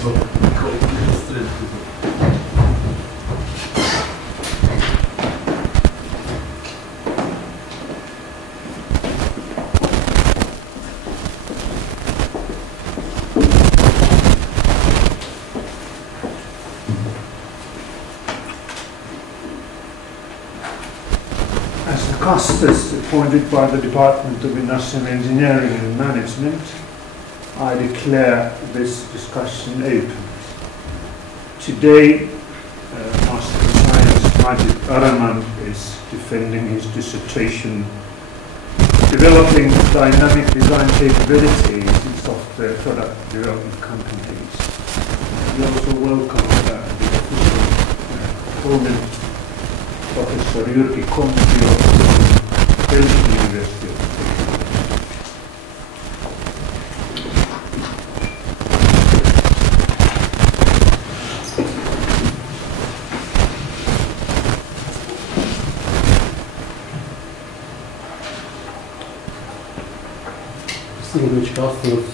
As appointed by the Department of Industrial Engineering and Management, I declare this discussion open. Today, Master of Science Majid Aramand is defending his dissertation, Developing Dynamic Design Capabilities in Software Product Development Companies. We also welcome the official opponent, Professor Jyrki Kontio of Helsinki University of Distinguished customers,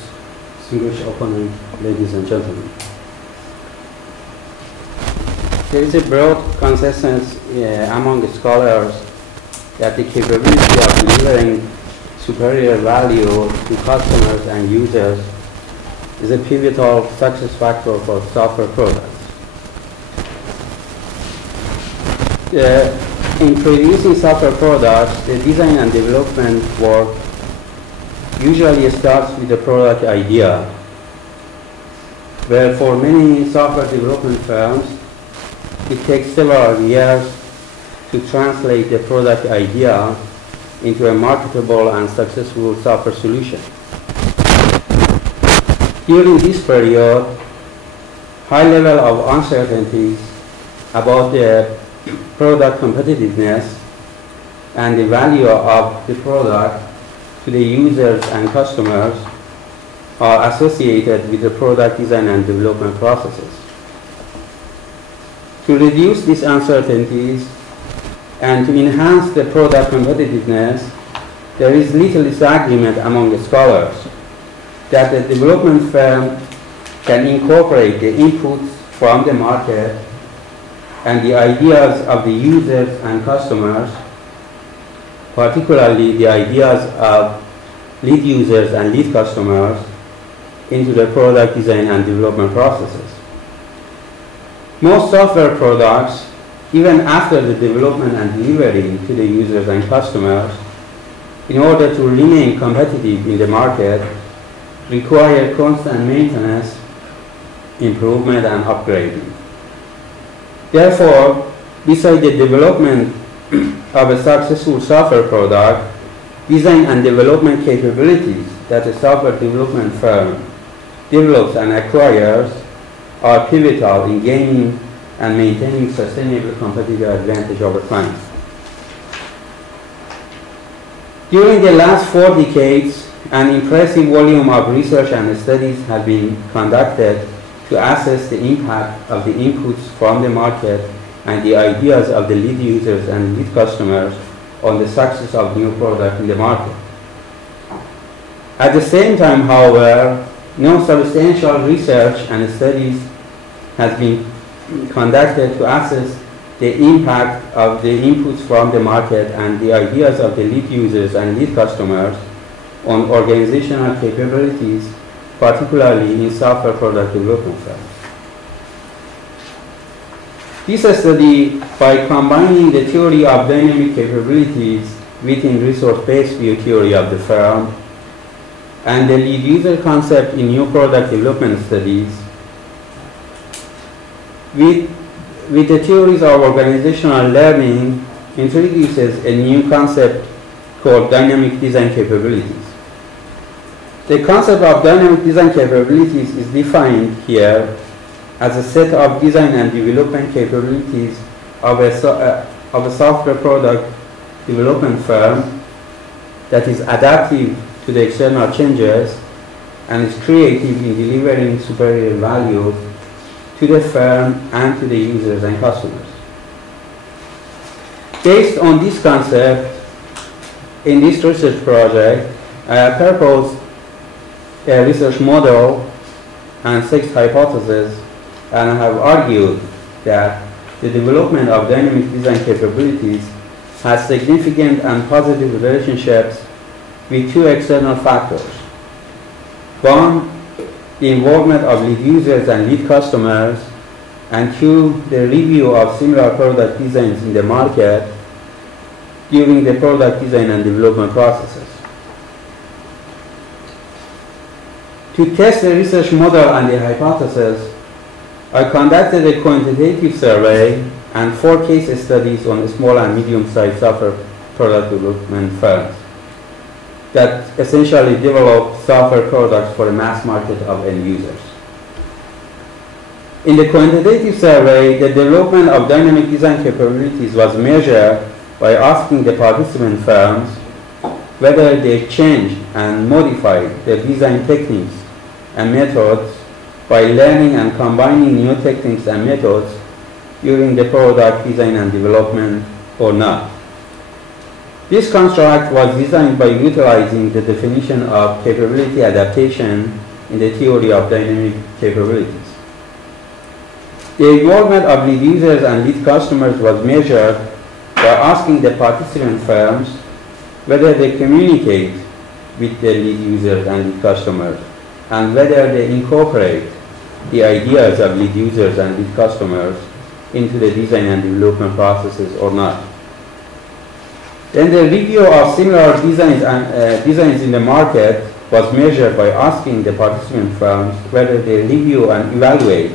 distinguished opponent, ladies and gentlemen. There is a broad consensus among scholars that the capability of delivering superior value to customers and users is a pivotal success factor for software products. In producing software products, the design and development work usually starts with the product idea, where for many software development firms, it takes several years to translate the product idea into a marketable and successful software solution. During this period, high level of uncertainties about the product competitiveness and the value of the product to the users and customers are associated with the product design and development processes. To reduce these uncertainties and to enhance the product competitiveness, there is little disagreement among the scholars that the development firm can incorporate the inputs from the market and the ideas of the users and customers, particularly the ideas of lead users and lead customers, into the product design and development processes. Most software products, even after the development and delivery to the users and customers, in order to remain competitive in the market, require constant maintenance, improvement, and upgrading. Therefore, besides the development of a successful software product, design and development capabilities that a software development firm develops and acquires are pivotal in gaining and maintaining sustainable competitive advantage over time. During the last 4 decades, an impressive volume of research and studies have been conducted to assess the impact of the inputs from the market and the ideas of the lead users and lead customers on the success of new product in the market. At the same time, however, no substantial research and studies has been conducted to assess the impact of the inputs from the market and the ideas of the lead users and lead customers on organizational capabilities, particularly in software product development firms. This study, by combining the theory of dynamic capabilities within resource-based view theory of the firm and the lead user concept in new product development studies, with the theories of organizational learning, introduces a new concept called dynamic design capabilities. The concept of dynamic design capabilities is defined here as a set of design and development capabilities of a software product development firm that is adaptive to the external changes and is creative in delivering superior value to the firm and to the users and customers. Based on this concept, in this research project, I proposed a research model and 6 hypotheses, and I have argued that the development of dynamic design capabilities has significant and positive relationships with 2 external factors. One, the involvement of lead users and lead customers, and 2, the review of similar product designs in the market during the product design and development processes. To test the research model and the hypothesis, I conducted a quantitative survey and 4 case studies on small and medium-sized software product development firms that essentially develop software products for the mass market of end users. In the quantitative survey, the development of dynamic design capabilities was measured by asking the participant firms whether they changed and modified their design techniques and methods by learning and combining new techniques and methods during the product design and development or not. This construct was designed by utilizing the definition of capability adaptation in the theory of dynamic capabilities. The involvement of lead users and lead customers was measured by asking the participant firms whether they communicate with the lead users and lead customers, and whether they incorporate the ideas of lead users and lead customers into the design and development processes or not. Then the review of similar designs in the market was measured by asking the participant firms whether they review and evaluate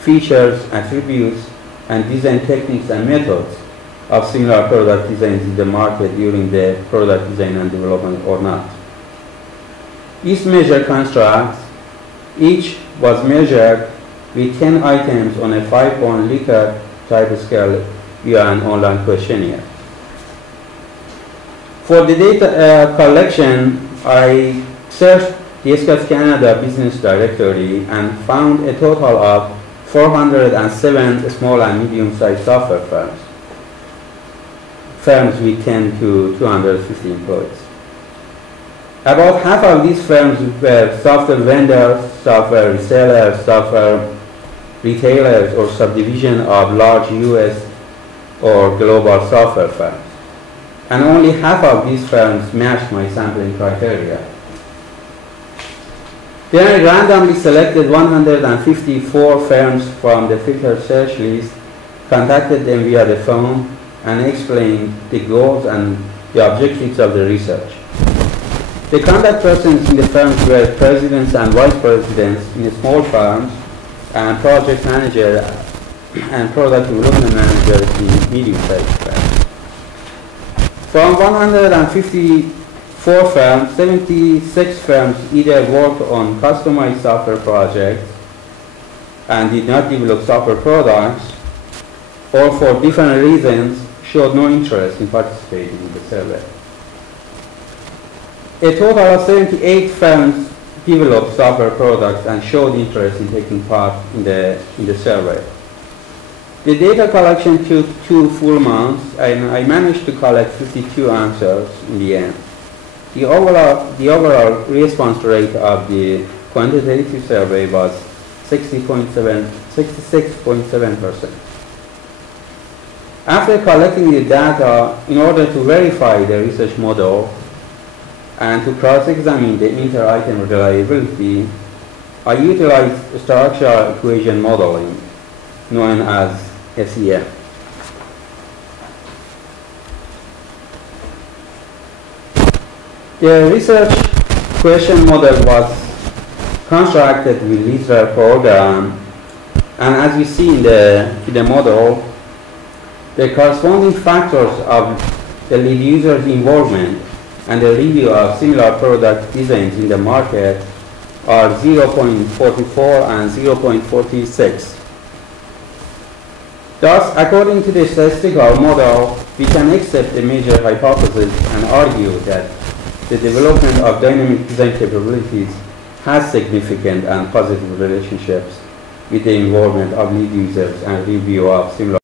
features, attributes, and design techniques and methods of similar product designs in the market during the product design and development or not. These measure constructs, each was measured with 10 items on a 5-point Likert type scale via an online questionnaire. For the data collection, I searched the SCAS Canada Business Directory and found a total of 407 small and medium-sized software firms with 10 to 250 employees. About half of these firms were software vendors, software resellers, software retailers, or subdivision of large US or global software firms. And only half of these firms matched my sampling criteria. Then I randomly selected 154 firms from the filtered search list, contacted them via the phone, and explained the goals and the objectives of the research. The contact persons in the firms were presidents and vice presidents in small firms, and project manager and product development managers in medium-sized firms. From 154 firms, 76 firms either worked on customized software projects and did not develop software products, or for different reasons showed no interest in participating in the survey. A total of 78 firms developed software products and showed interest in taking part in the survey. The data collection took 2 full months, and I managed to collect 52 answers in the end. The overall response rate of the quantitative survey was 66.7%. After collecting the data, in order to verify the research model and to cross-examine the inter-item reliability, I utilized structural equation modeling, known as SEM. The research question model was constructed with Lizard program, and as you see in the model, the corresponding factors of the lead user's involvement and the review of similar product designs in the market are 0.44 and 0.46. Thus, according to the statistical model, we can accept the major hypothesis and argue that the development of dynamic design capabilities has significant and positive relationships with the involvement of lead users and review of similar